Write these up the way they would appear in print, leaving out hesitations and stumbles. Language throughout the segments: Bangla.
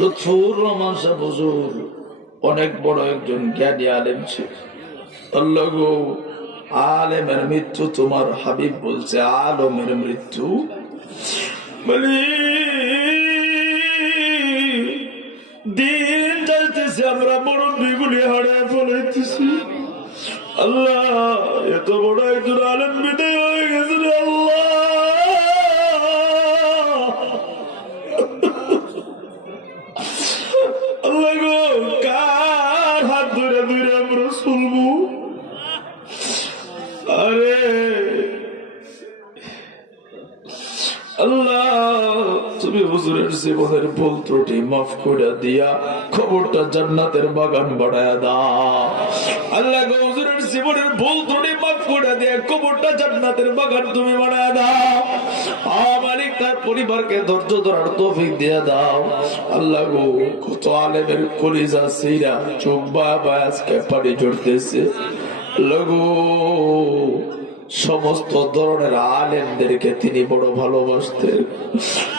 লুৎফুর রহমান সাহেব হুজুর অনেক বড় একজন জ্ঞানী আলেম ছিল। আল্লাহ গো, আলেমের মৃত্যু তোমার হাবিব বলছে আলমের মৃত্যু, মানে দিন যাইতেছে আমরা মুরব্বী গুলি হারিয়ে ফেলাইতেছি। আল্লাহ, এত বড় একজন আলেম বিদায় হয়ে গেছে রে আল্লাহ। আল্লাহ গো, কার হাত ধরে ধরে আমরা চলবো? আরে আল্লাহ, তুমি হুজুরের জীবনের ভুল ত্রুটি মাফ করে দিয়া খবরটা জান্নাতের বাগান বানায়া দাও। আল্লাহ গো, হুজুরের জীবনের ভুল ত্রুটি মাফ করে দিয়া খবরটা জান্নাতের বাগান তুমি বানায়া দাও। মালিক, তার পরিবারকে ধৈর্য ধরার তৌফিক দিয়ে দাও। আল্লাহ গো, কত আলেমের কলিজা সিরা চোখ বাবা আজকে পানি ঝরতেছে। আল্লাহ গো, সমস্ত ধরনের আলেমদেরকে তিনি বড় ভালোবাসতেন।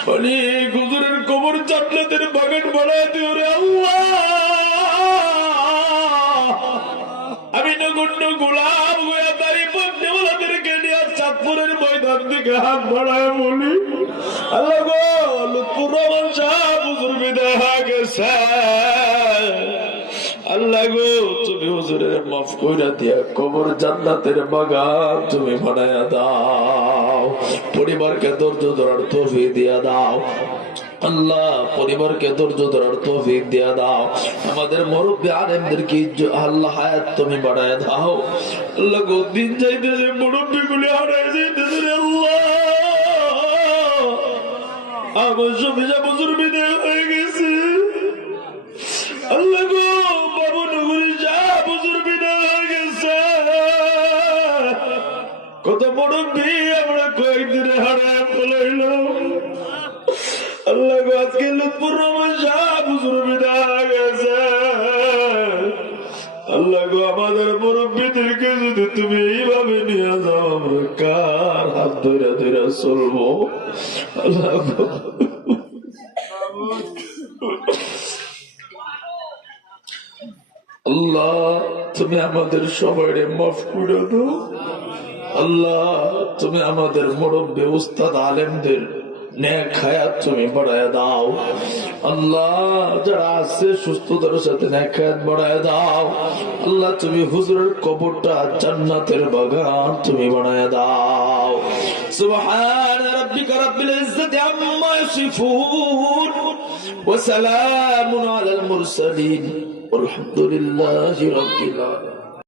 মানে হুজুরের কবর জান্নাতের বাগান বানায় দিও রে আল্লাহ। আমি নগণ্য গোলাম হয়ে দাঁড়িয়ে বন্ধুদেরকে নিয়ে চাঁদপুরের ময়দান দিকে হাত বাড়ায় বলি, আল্লাহ গো, লুৎফুর রহমান সাহেব হুজুর বিদায় হয়ে গেছে। আল্লাহ গো, তুমি হুজুরের মাফ কইরা দিয়া কবর জান্নাতের বাগান তুমি বানায়া দাও। পরিবারকে ধৈর্য ধরার তৌফিক দিয়া দাও। আল্লাহ, পরিবারকে ধৈর্য ধরার তৌফিক দিয়া দাও। আমাদের মুরব্বী আলেমদেরকে আল্লাহ হায়াত তুমি বাড়ায় দাও। আল্লাহ গো, দিন যাইতেছে মুরব্বী গুলি হারায় যাইতেছে আল্লাহ। আমার সবিজা হুজুর বিদায় হয়ে গেছে। আল্লাহ গো, বাবু নগরী সাহেব হুজুর বিদায় হয়ে গেছে। কত মুরব্বী আমরা কয়েকদিনে হারায় ফেলাইল। আল্লাহ গো, আজকে লুৎফুর রহমান সাহেব হুজুর বিদায় হয়ে গেছে। আল্লাহ গো, আমাদের মুরব্বীদেরকে যদি তুমি এইভাবে নিয়ে যাও, আমরা কার হাত ধরে ধরে চলবো? আল্লাহ গো, আল্লাহ, তুমি আমাদের সবাই মাফ করে দাও। আল্লাহ, তুমি আমাদের মুরব্বী উস্তাদ আলেমদের নেক হায়াত তুমি বাড়ায় দাও। আল্লাহ, যারা আছে সুস্থতার সাথে নেক হায়াত বাড়ায় দাও। আল্লাহ, তুমি হুজুরের কবরটা জান্নাতের বাগান তুমি বানায় দাও। সুবহান রাব্বিকা রাব্বিল ইজ্জাতি আম্মা ইয়াসিফুন ওয়া সালামুন আলাল মুরসালিন والحمد لله رب العالمين।